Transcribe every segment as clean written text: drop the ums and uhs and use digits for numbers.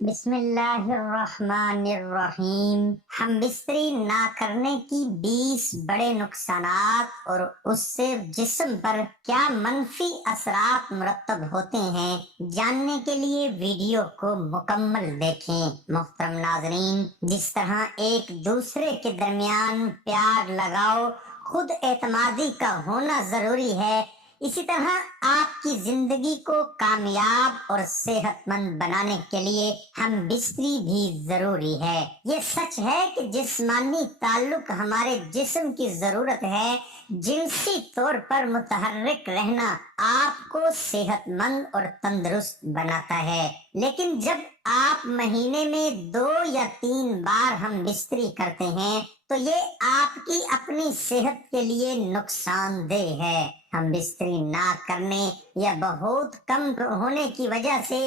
بسم اللہ الرحمن الرحیم۔ ہم بستری نہ کرنے کی 20 بڑے نقصانات اور اس سے جسم پر کیا منفی اثرات مرتب ہوتے ہیں جاننے کے لیے ویڈیو کو مکمل دیکھیں۔ محترم ناظرین، جس طرح ایک دوسرے کے درمیان پیار لگاؤ خود اعتمادی کا ہونا ضروری ہے، اسی طرح آپ کی زندگی کو کامیاب اور صحت مند بنانے کے لیے ہم بستری بھی ضروری ہے۔ یہ سچ ہے کہ جسمانی تعلق ہمارے جسم کی ضرورت ہے۔ جنسی طور پر متحرک رہنا آپ کو صحت مند اور تندرست بناتا ہے، لیکن جب آپ مہینے میں 2 یا 3 بار ہم بستری کرتے ہیں تو یہ آپ کی اپنی صحت کے لیے نقصان دہ ہے۔ ہم بستری نہ کرنے یا بہت کم ہونے کی وجہ سے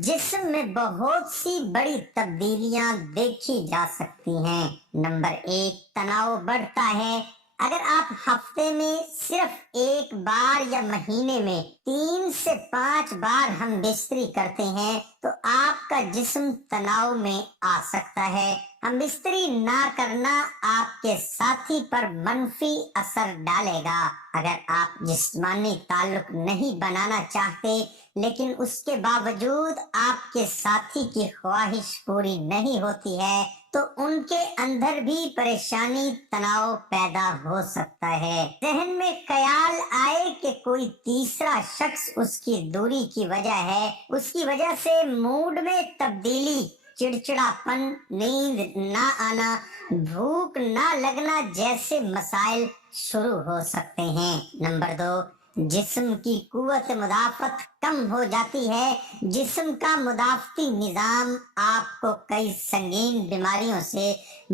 جسم میں بہت سی بڑی تبدیلیاں دیکھی جا سکتی ہیں۔ نمبر 1، تناؤ بڑھتا ہے۔ اگر آپ ہفتے میں صرف 1 بار یا مہینے میں 3 سے 5 بار ہم بستری کرتے ہیں تو آپ کا جسم تناؤ میں آ سکتا ہے۔ ہم بستری نہ کرنا آپ کے ساتھی پر منفی اثر ڈالے گا۔ اگر آپ جسمانی تعلق نہیں بنانا چاہتے لیکن اس کے باوجود آپ کے ساتھی کی خواہش پوری نہیں ہوتی ہے تو ان کے اندر بھی پریشانی، تناؤ پیدا ہو سکتا ہے۔ ذہن میں خیال آئے کہ کوئی تیسرا شخص اس کی دوری کی وجہ ہے، اس کی وجہ سے موڈ میں تبدیلی، چڑچڑاپن، نیند نہ آنا، بھوک نہ لگنا جیسے مسائل شروع ہو سکتے ہیں۔ نمبر 2، جسم کی قوت مدافعت کم ہو جاتی ہے۔ جسم کا مدافعتی نظام آپ کو کئی سنگین بیماریوں سے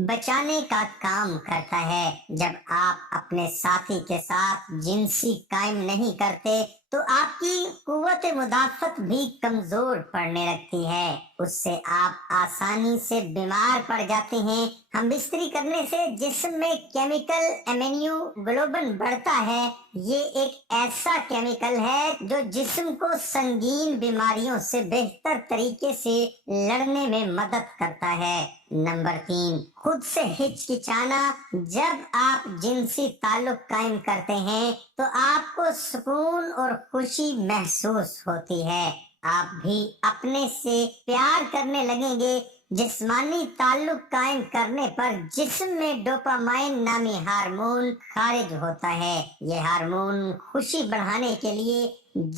بچانے کا کام کرتا ہے۔ جب آپ اپنے ساتھی کے ساتھ جنسی قائم نہیں کرتے تو آپ کی قوت مدافعت بھی کمزور پڑنے لگتی ہے، اس سے آپ آسانی سے بیمار پڑ جاتے ہیں۔ ہم بستری کرنے سے جسم میں کیمیکل ایمینیو گلوبن بڑھتا ہے۔ یہ ایک ایسا کیمیکل ہے جو جسم کو سنگین بیماریوں سے بہتر طریقے سے لڑنے میں مدد کرتا ہے۔ نمبر 3، خود سے ہچکچانا۔ جب آپ جنسی تعلق قائم کرتے ہیں تو آپ کو سکون اور خوشی محسوس ہوتی ہے، آپ بھی اپنے سے پیار کرنے لگیں گے۔ جسمانی تعلق قائم کرنے پر جسم میں ڈوپامائن نامی ہارمون خارج ہوتا ہے۔ یہ ہارمون خوشی بڑھانے کے لیے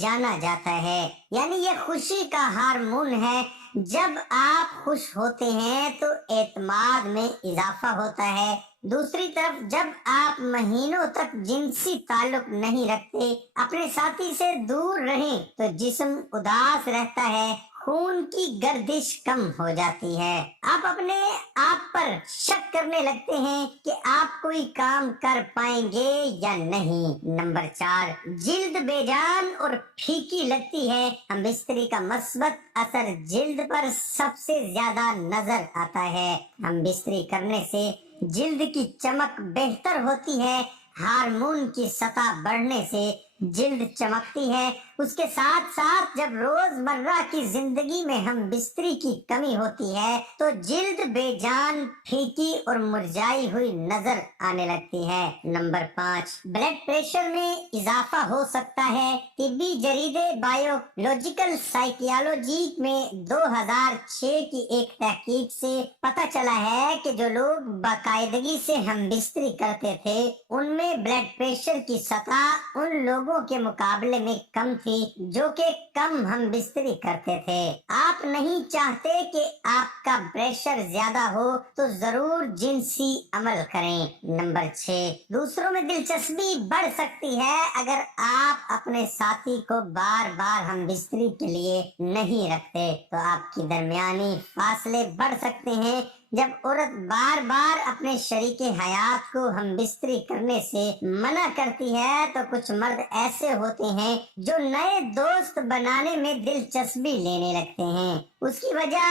جانا جاتا ہے، یعنی یہ خوشی کا ہارمون ہے۔ جب آپ خوش ہوتے ہیں تو اعتماد میں اضافہ ہوتا ہے۔ دوسری طرف جب آپ مہینوں تک جنسی تعلق نہیں رکھتے، اپنے ساتھی سے دور رہیں تو جسم اداس رہتا ہے، خون کی گردش کم ہو جاتی ہے، آپ اپنے آپ پر شک کرنے لگتے ہیں کہ آپ کوئی کام کر پائیں گے یا نہیں۔ نمبر 4، جلد بے جان اور پھیکی لگتی ہے۔ ہم بستری کا مثبت اثر جلد پر سب سے زیادہ نظر آتا ہے۔ ہم بستری کرنے سے جلد کی چمک بہتر ہوتی ہے۔ ہارمون کی سطح بڑھنے سے جلد چمکتی ہے۔ اس کے ساتھ ساتھ جب روزمرہ کی زندگی میں ہم بستری کی کمی ہوتی ہے تو جلد بے جان، پھیکی اور مرجھائی ہوئی نظر آنے لگتی ہے۔ نمبر 5، بلڈ پریشر میں اضافہ ہو سکتا ہے۔ طبی جریدے بایولوجیکل سائیکیالوجی میں 2006 کی ایک تحقیق سے پتہ چلا ہے کہ جو لوگ باقاعدگی سے ہم بستری کرتے تھے ان میں بلڈ پریشر کی سطح ان لوگوں کے مقابلے میں کم تھی جو کہ کم ہم بستری کرتے تھے۔ آپ نہیں چاہتے کہ آپ کا پریشر زیادہ ہو تو ضرور جنسی عمل کریں۔ نمبر 6، دوسروں میں دلچسپی بڑھ سکتی ہے۔ اگر آپ اپنے ساتھی کو بار بار ہم بستری کے لیے نہیں رکھتے تو آپ کی درمیانی فاصلے بڑھ سکتے ہیں۔ جب عورت بار بار اپنے شریک حیات کو ہم بستری کرنے سے منع کرتی ہے تو کچھ مرد ایسے ہوتے ہیں جو نئے دوست بنانے میں دلچسپی لینے لگتے ہیں۔ اس کی وجہ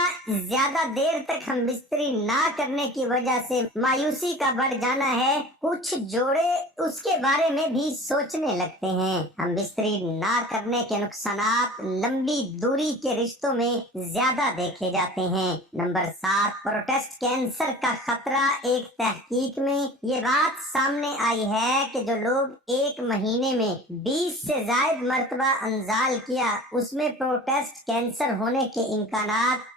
زیادہ دیر تک ہم بستری نہ کرنے کی وجہ سے مایوسی کا بڑھ جانا ہے۔ کچھ جوڑے اس کے بارے میں بھی سوچنے لگتے ہیں۔ ہم بستری نہ کرنے کے نقصانات لمبی دوری کے رشتوں میں زیادہ دیکھے جاتے ہیں۔ نمبر 7، پروسٹیٹ کینسر کا خطرہ۔ ایک تحقیق میں یہ بات سامنے آئی ہے کہ جو لوگ ایک مہینے میں 20 سے زائد مرتبہ انزال کیا، اس میں پروسٹیٹ کینسر ہونے کے امکانات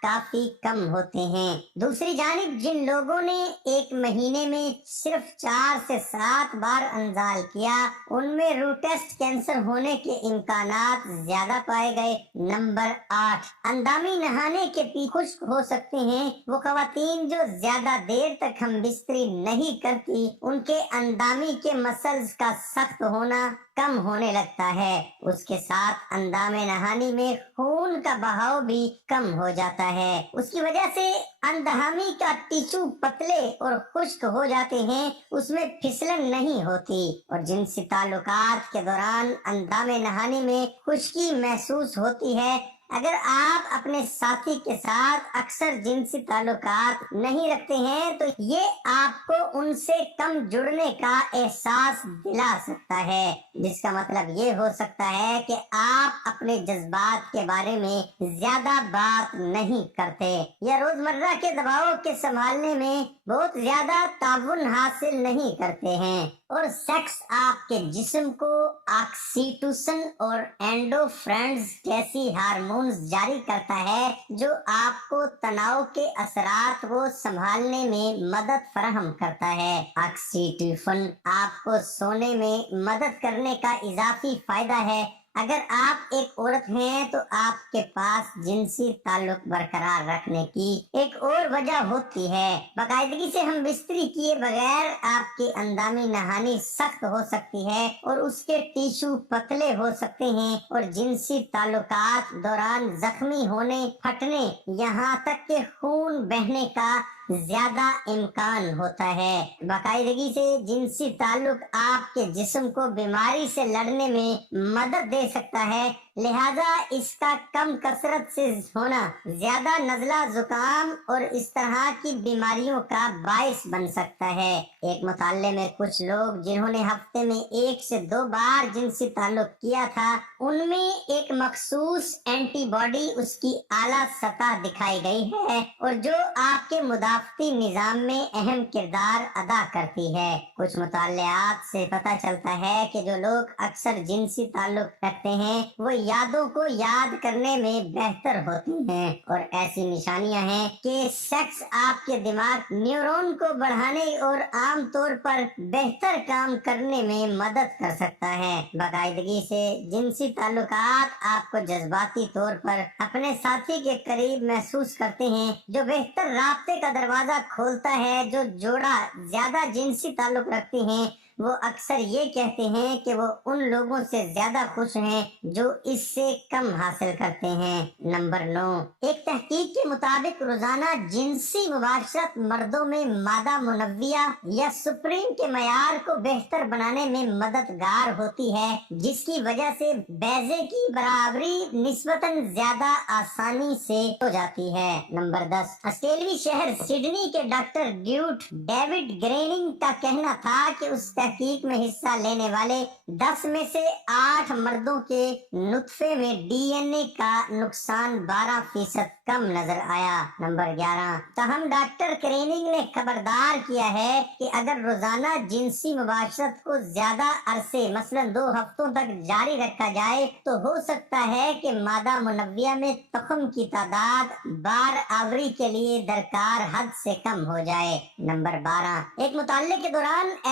کافی کم ہوتے ہیں۔ دوسری جانب جن لوگوں نے ایک مہینے میں صرف 4 سے 7 بار انزال کیا، ان میں پروسٹیٹ کینسر ہونے کے امکانات زیادہ پائے گئے۔ نمبر 8، اندامی نہانے کے پیچھے خشک ہو سکتے ہیں۔ وہ خواتین جو زیادہ دیر تک ہم بستری نہیں کرتی، ان کے اندامی کے مسلز کا سخت ہونا کم ہونے لگتا ہے۔ اس کے ساتھ اندام نہانی میں خون کا بہاؤ بھی کم ہو جاتا ہے۔ اس کی وجہ سے اندامی کا ٹیشو پتلے اور خشک ہو جاتے ہیں، اس میں پھسلن نہیں ہوتی، اور جنسی تعلقات کے دوران اندام نہانی میں خشکی محسوس ہوتی ہے۔ اگر آپ اپنے ساتھی کے ساتھ اکثر جنسی تعلقات نہیں رکھتے ہیں تو یہ آپ کو ان سے کم جڑنے کا احساس دلا سکتا ہے، جس کا مطلب یہ ہو سکتا ہے کہ آپ اپنے جذبات کے بارے میں زیادہ بات نہیں کرتے، یا روزمرہ کے دباؤ کے سنبھالنے میں بہت زیادہ تعاون حاصل نہیں کرتے ہیں۔ اور سیکس آپ کے جسم کو آکسیٹوسن اور اینڈوفرینز جیسی ہارمونز جاری کرتا ہے جو آپ کو تناؤ کے اثرات کو سنبھالنے میں مدد فراہم کرتا ہے۔ آکسیٹوسن آپ کو سونے میں مدد کرنے کا اضافی فائدہ ہے۔ اگر آپ ایک عورت ہیں تو آپ کے پاس جنسی تعلق برقرار رکھنے کی ایک اور وجہ ہوتی ہے۔ باقاعدگی سے ہم بستری کیے بغیر آپ کی اندامی نہانی سخت ہو سکتی ہے اور اس کے ٹیشو پتلے ہو سکتے ہیں، اور جنسی تعلقات دوران زخمی ہونے، پھٹنے، یہاں تک کہ خون بہنے کا زیادہ امکان ہوتا ہے۔ باقاعدگی سے جنسی تعلق آپ کے جسم کو بیماری سے لڑنے میں مدد دے سکتا ہے، لہذا اس کا کم کثرت سے ہونا زیادہ نزلہ، زکام اور اس طرح کی بیماریوں کا باعث بن سکتا ہے۔ ایک مطالعے میں کچھ لوگ جنہوں نے ہفتے میں 1 سے 2 بار جنسی تعلق کیا تھا، ان میں ایک مخصوص اینٹی باڈی اس کی اعلیٰ سطح دکھائی گئی ہے، اور جو آپ کے مدافعتی نظام میں اہم کردار ادا کرتی ہے۔ کچھ مطالعات سے پتہ چلتا ہے کہ جو لوگ اکثر جنسی تعلق رکھتے ہیں وہ یادوں کو یاد کرنے میں بہتر ہوتے ہیں، اور ایسی نشانیاں ہیں کہ سیکس آپ کے دماغ نیورون کو بڑھانے اور عام طور پر بہتر کام کرنے میں مدد کر سکتا ہے۔ باقاعدگی سے جنسی تعلقات آپ کو جذباتی طور پر اپنے ساتھی کے قریب محسوس کرتے ہیں، جو بہتر رابطے کا دروازہ کھولتا ہے۔ جو جوڑا زیادہ جنسی تعلق رکھتے ہیں وہ اکثر یہ کہتے ہیں کہ وہ ان لوگوں سے زیادہ خوش ہیں جو اس سے کم حاصل کرتے ہیں۔ نمبر 9، ایک تحقیق کے مطابق روزانہ جنسی مباشرت مردوں میں مادہ منویہ یا سپرین کے معیار کو بہتر بنانے میں مددگار ہوتی ہے، جس کی وجہ سے بیضے کی برابری نسبتاً زیادہ آسانی سے ہو جاتی ہے۔ نمبر 10، آسٹریلوی شہر سڈنی کے ڈاکٹر ڈیوڈ گریننگ کا کہنا تھا کہ اس تحقیق میں حصہ لینے والے 10 میں سے 8 مردوں کے نطفے میں ڈی این اے کا نقصان 12% کم نظر آیا۔ نمبر 11، تاہم ڈاکٹر کریننگ نے خبردار کیا ہے کہ اگر روزانہ جنسی مباشرت کو زیادہ عرصے مثلاً 2 ہفتوں تک جاری رکھا جائے تو ہو سکتا ہے کہ مادہ منویہ میں تخم کی تعداد بار آوری کے لیے درکار حد سے کم ہو جائے۔ نمبر 12، ایک مطالعے کے دوران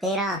13,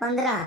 15,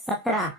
17,